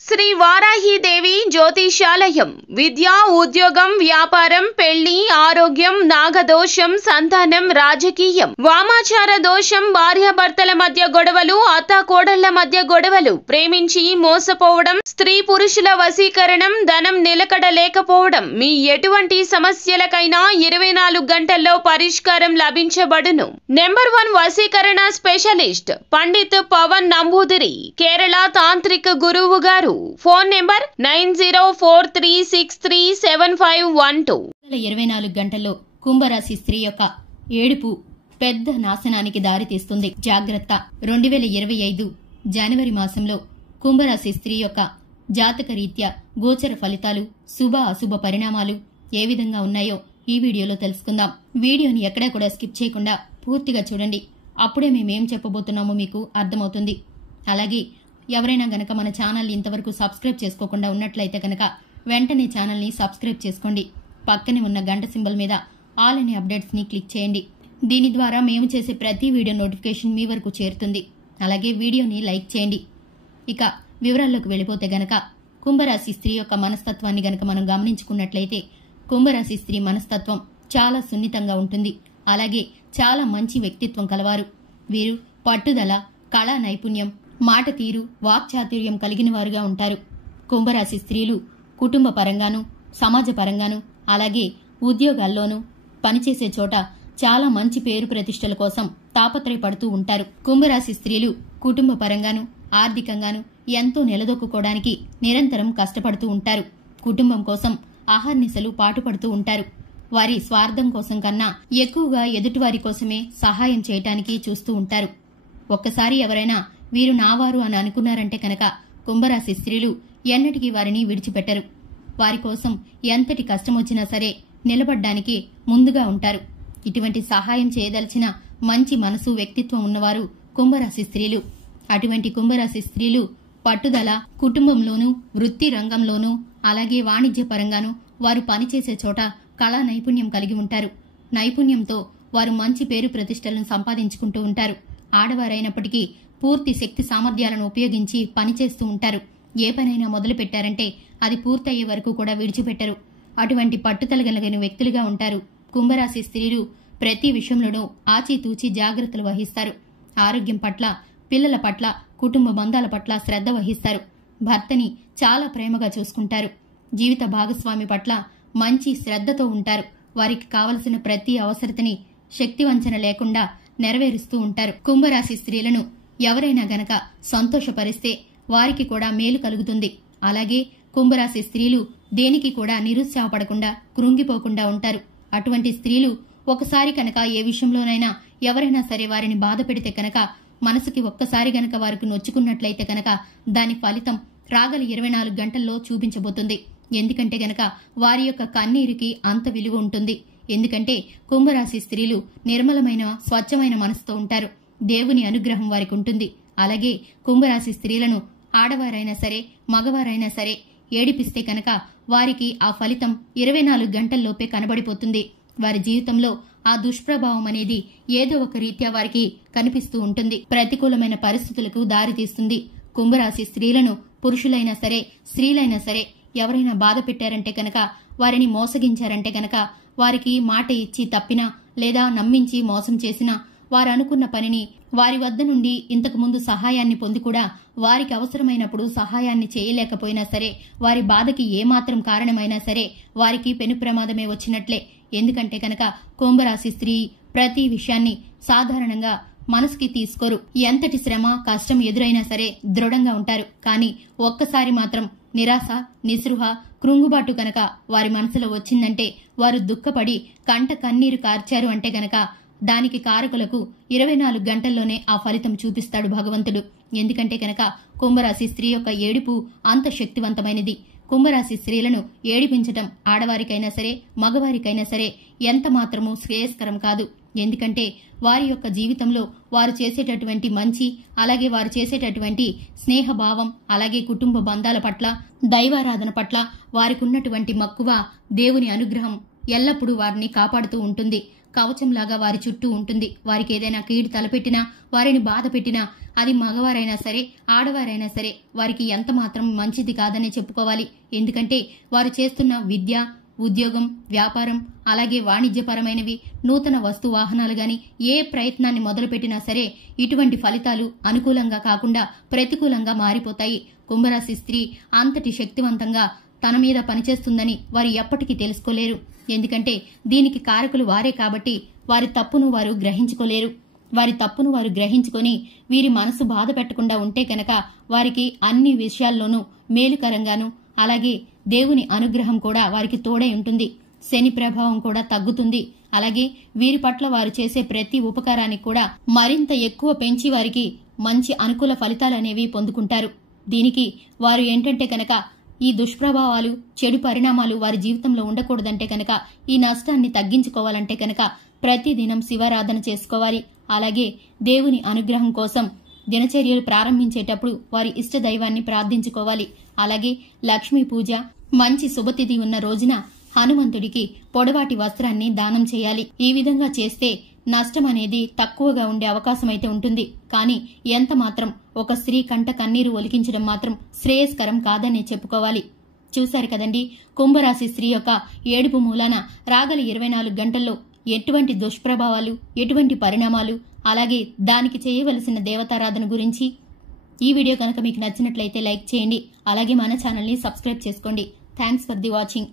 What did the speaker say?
శ్రీ వారాహీదేవి జ్యోతిషాలయం విద్య, ఉద్యోగం, వ్యాపారం, పెళ్లి, ఆరోగ్యం, నాగదోషం, సంతానం, రాజకీయం, వామాచార దోషం, భార్యాభర్తల మధ్య గొడవలు, అత్తాకోడళ్ల మధ్య గొడవలు, ప్రేమించి మోసపోవడం, స్త్రీ పురుషుల వశీకరణం, ధనం నిలకడ లేకపోవడం, మీ ఎటువంటి సమస్యలకైనా 24 గంటల్లో పరిష్కారం లభించబడును. నెంబర్ 1 వశీకరణ స్పెషలిస్ట్ పండిత్ పవన్ నంబూదిరి, కేరళ తాంత్రిక గురువు గారు. Phone number 9043637512. 24 గంటల్లో కుంభరాశి స్త్రీ యొక్క ఏడుపు పెద్ద నాశనానికి దారితీస్తుంది. జాగ్రత్త. 2025 జనవరి మాసంలో కుంభరాశి స్త్రీ యొక్క జాతక రీత్యా గోచర ఫలితాలు, శుభ అశుభ పరిణామాలు ఏ విధంగా ఉన్నాయో ఈ వీడియోలో తెలుసుకుందాం. వీడియోని ఎక్కడా కూడా స్కిప్ చేయకుండా పూర్తిగా చూడండి. అప్పుడే మేమేం చెప్పబోతున్నామో మీకు అర్థమవుతుంది. అలాగే ఎవరైనా గనక మన ఛానల్ని ఇంతవరకు సబ్స్క్రైబ్ చేసుకోకుండా ఉన్నట్లయితే కనుక వెంటనే ఛానల్ని సబ్స్క్రైబ్ చేసుకోండి. పక్కనే ఉన్న గంట సింబల్ మీద ఆల్ అనే అప్డేట్స్ని క్లిక్ చేయండి. దీని ద్వారా మేము చేసే ప్రతి వీడియో నోటిఫికేషన్ మీ వరకు చేరుతుంది. అలాగే వీడియోని లైక్ చేయండి. ఇక వివరాల్లోకి వెళ్ళిపోతే గనక కుంభరాశి స్త్రీ యొక్క మనస్తత్వాన్ని గనక మనం గమనించుకున్నట్లయితే కుంభరాశి స్త్రీ మనస్తత్వం చాలా సున్నితంగా ఉంటుంది. అలాగే చాలా మంచి వ్యక్తిత్వం కలవారు. వీరు పట్టుదల, కళా నైపుణ్యం, మాట తీరు, వాక్చాతుర్యం కలిగిన వారుగా ఉంటారు. కుంభరాశి స్త్రీలు కుటుంబ పరంగాను, సమాజ పరంగాను, అలాగే ఉద్యోగాల్లోనూ పనిచేసే చోట చాలా మంచి పేరు ప్రతిష్టల కోసం తాపత్రయపడుతూ ఉంటారు. కుంభరాశి స్త్రీలు కుటుంబ పరంగాను, ఆర్థికంగాను ఎంతో నిలదొక్కుకోవడానికి నిరంతరం కష్టపడుతూ ఉంటారు. కుటుంబం కోసం అహర్నిశలు పాటుపడుతూ ఉంటారు. వారి స్వార్థం కోసం కన్నా ఎక్కువగా ఎదుటివారి కోసమే సహాయం చేయటానికి చూస్తూ ఉంటారు. ఒక్కసారి ఎవరైనా వీరు నావారు అని అనుకున్నారంటే కనుక కుంభరాశి స్త్రీలు ఎన్నటికీ వారిని విడిచిపెట్టరు. వారి కోసం ఎంతటి కష్టమొచ్చినా సరే నిలబడ్డానికి ముందుగా ఉంటారు. ఇటువంటి సహాయం చేయదలిచిన మంచి మనసు, వ్యక్తిత్వం ఉన్నవారు కుంభరాశి స్త్రీలు. అటువంటి కుంభరాశి స్త్రీలు పట్టుదల, కుటుంబంలోనూ వృత్తి రంగంలోనూ అలాగే వాణిజ్య పరంగానూ వారు పనిచేసే చోట కళా నైపుణ్యం కలిగి ఉంటారు. నైపుణ్యంతో వారు మంచి పేరు ప్రతిష్టలను సంపాదించుకుంటూ ఉంటారు. ఆడవారైనప్పటికీ పూర్తి శక్తి సామర్థ్యాలను ఉపయోగించి పనిచేస్తూ ఉంటారు. ఏ పనైనా మొదలు పెట్టారంటే అది పూర్తయ్యే వరకు కూడా విడిచిపెట్టరు. అటువంటి పట్టుదల కలిగిన వ్యక్తులుగా ఉంటారు. కుంభరాశి స్త్రీలు ప్రతి విషయంలోనూ ఆచితూచి జాగ్రత్తలు వహిస్తారు. ఆరోగ్యం పట్ల, పిల్లల పట్ల, కుటుంబ బంధాల పట్ల శ్రద్ధ వహిస్తారు. భర్తని చాలా ప్రేమగా చూసుకుంటారు. జీవిత భాగస్వామి పట్ల మంచి శ్రద్ధతో ఉంటారు. వారికి కావలసిన ప్రతి అవసరతని శక్తివంచన లేకుండా నెరవేరుస్తూ ఉంటారు. కుంభరాశి స్త్రీలను ఎవరైనా గనక సంతోషపరిస్తే వారికి కూడా మేలు కలుగుతుంది. అలాగే కుంభరాశి స్త్రీలు దేనికి కూడా నిరుత్సాహపడకుండా, కృంగిపోకుండా ఉంటారు. అటువంటి స్త్రీలు ఒకసారి కనుక ఏ విషయంలోనైనా ఎవరైనా సరే వారిని బాధ పెడితే కనుక మనసుకి ఒక్కసారి గనక వారికి నొచ్చుకున్నట్లయితే కనుక దాని ఫలితం రాగల 24 గంటల్లో చూపించబోతుంది. ఎందుకంటే గనక వారి యొక్క కన్నీరుకి అంత విలువ ఉంటుంది. ఎందుకంటే కుంభరాశి స్త్రీలు నిర్మలమైన, స్వచ్ఛమైన మనసుతో ఉంటారు. దేవుని అనుగ్రహం వారికి ఉంటుంది. అలాగే కుంభరాశి స్త్రీలను ఆడవారైనా సరే, మగవారైనా సరే ఏడిపిస్తే కనుక వారికి ఆ ఫలితం 24 గంటల్లోపే కనబడిపోతుంది. వారి జీవితంలో ఆ దుష్ప్రభావం అనేది ఏదో ఒక రీత్యా వారికి కనిపిస్తూ ఉంటుంది. ప్రతికూలమైన పరిస్థితులకు దారితీస్తుంది. కుంభరాశి స్త్రీలను పురుషులైనా సరే, స్త్రీలైనా సరే ఎవరైనా బాధ పెట్టారంటే కనుక, వారిని మోసగించారంటే కనుక, వారికి మాట ఇచ్చి తప్పినా లేదా నమ్మించి మోసం చేసినా, వారు అనుకున్న పనిని వారి వద్ద నుండి ఇంతకు ముందు సహాయాన్ని పొంది కూడా వారికి అవసరమైనప్పుడు సహాయాన్ని చేయలేకపోయినా సరే, వారి బాధకి ఏమాత్రం కారణమైనా సరే వారికి పెను ప్రమాదమే వచ్చినట్లే. ఎందుకంటే కనుక కుంభరాశి స్త్రీ ప్రతి విషయాన్ని సాధారణంగా మనసుకి తీసుకోరు. ఎంతటి శ్రమ, కష్టం ఎదురైనా సరే దృఢంగా ఉంటారు. కానీ ఒక్కసారి మాత్రం నిరాశ, నిస్పృహ, కృంగుబాటు కనుక వారి మనసులో వచ్చిందంటే, వారు దుఃఖపడి కంట కన్నీరు కార్చారు అంటే గనక దానికి కారకులకు 24 గంటల్లోనే ఆ ఫలితం చూపిస్తాడు భగవంతుడు. ఎందుకంటే కనుక కుంభరాశి స్త్రీ యొక్క ఏడుపు అంత శక్తివంతమైనది. కుంభరాశి స్త్రీలను ఏడిపించటం ఆడవారికైనా సరే, మగవారికైనా సరే ఎంత మాత్రమూ శ్రేయస్కరం కాదు. ఎందుకంటే వారి యొక్క జీవితంలో వారు చేసేటటువంటి మంచి, అలాగే వారు చేసేటటువంటి స్నేహభావం, అలాగే కుటుంబ బంధాల పట్ల, దైవారాధన పట్ల వారికి ఉన్నటువంటి మక్కువ, దేవుని అనుగ్రహం ఎల్లప్పుడూ వారిని కాపాడుతూ ఉంటుంది. కవచంలాగా వారి చుట్టూ ఉంటుంది. వారికి ఏదైనా కీడు తలపెట్టినా, వారిని బాధ పెట్టినా, అది మగవారైనా సరే ఆడవారైనా సరే వారికి ఎంత మాత్రం మంచిది కాదనే చెప్పుకోవాలి. ఎందుకంటే వారు చేస్తున్న విద్య, ఉద్యోగం, వ్యాపారం, అలాగే వాణిజ్యపరమైనవి, నూతన వస్తు వాహనాలు గాని ఏ ప్రయత్నాన్ని మొదలుపెట్టినా సరే ఇటువంటి ఫలితాలు అనుకూలంగా కాకుండా ప్రతికూలంగా మారిపోతాయి. కుంభరాశి స్త్రీ అంతటి శక్తివంతంగా తన మీద పనిచేస్తుందని వారు ఎప్పటికీ తెలుసుకోలేరు. ఎందుకంటే దీనికి కారకులు వారే కాబట్టి వారి తప్పును వారు గ్రహించుకోలేరు. వారి తప్పును వారు గ్రహించుకొని వీరి మనసు బాధ పెట్టకుండా ఉంటే కనుక వారికి అన్ని విషయాల్లోనూ మేలుకరంగాను, అలాగే దేవుని అనుగ్రహం కూడా వారికి తోడై ఉంటుంది. శని ప్రభావం కూడా తగ్గుతుంది. అలాగే వీరి పట్ల వారు చేసే ప్రతి ఉపకారానికి కూడా మరింత ఎక్కువ పెంచి వారికి మంచి అనుకూల ఫలితాలనేవి పొందుకుంటారు. దీనికి వారు ఏంటంటే కనుక ఈ దుష్ప్రభావాలు, చెడు పరిణామాలు వారి జీవితంలో ఉండకూడదంటే కనుక, ఈ నష్టాన్ని తగ్గించుకోవాలంటే కనుక ప్రతిదినం శివారాధన చేసుకోవాలి. అలాగే దేవుని అనుగ్రహం కోసం దినచర్యలు ప్రారంభించేటప్పుడు వారి ఇష్ట దైవాన్ని ప్రార్థించుకోవాలి. అలాగే లక్ష్మీ పూజ, మంచి శుభతిథి ఉన్న రోజున హనుమంతుడికి పొడవాటి వస్త్రాన్ని దానం చేయాలి. ఈ విధంగా చేస్తే నష్టం అనేది తక్కువగా ఉండే అవకాశం అయితే ఉంటుంది. కానీ ఎంత మాత్రం ఒక స్త్రీ కంట కన్నీరు ఒలికించడం మాత్రం శ్రేయస్కరం కాదనే చెప్పుకోవాలి. చూశారు కదండి, కుంభరాశి స్త్రీ యొక్క ఏడుపు మూలాన రాగల 24 గంటల్లో ఎటువంటి దుష్ప్రభావాలు, ఎటువంటి పరిణామాలు, అలాగే దానికి చేయవలసిన దేవతారాధన గురించి. ఈ వీడియో కనుక మీకు నచ్చినట్లయితే లైక్ చేయండి. అలాగే మన ఛానల్ని సబ్స్క్రైబ్ చేసుకోండి. Thanks for the watching.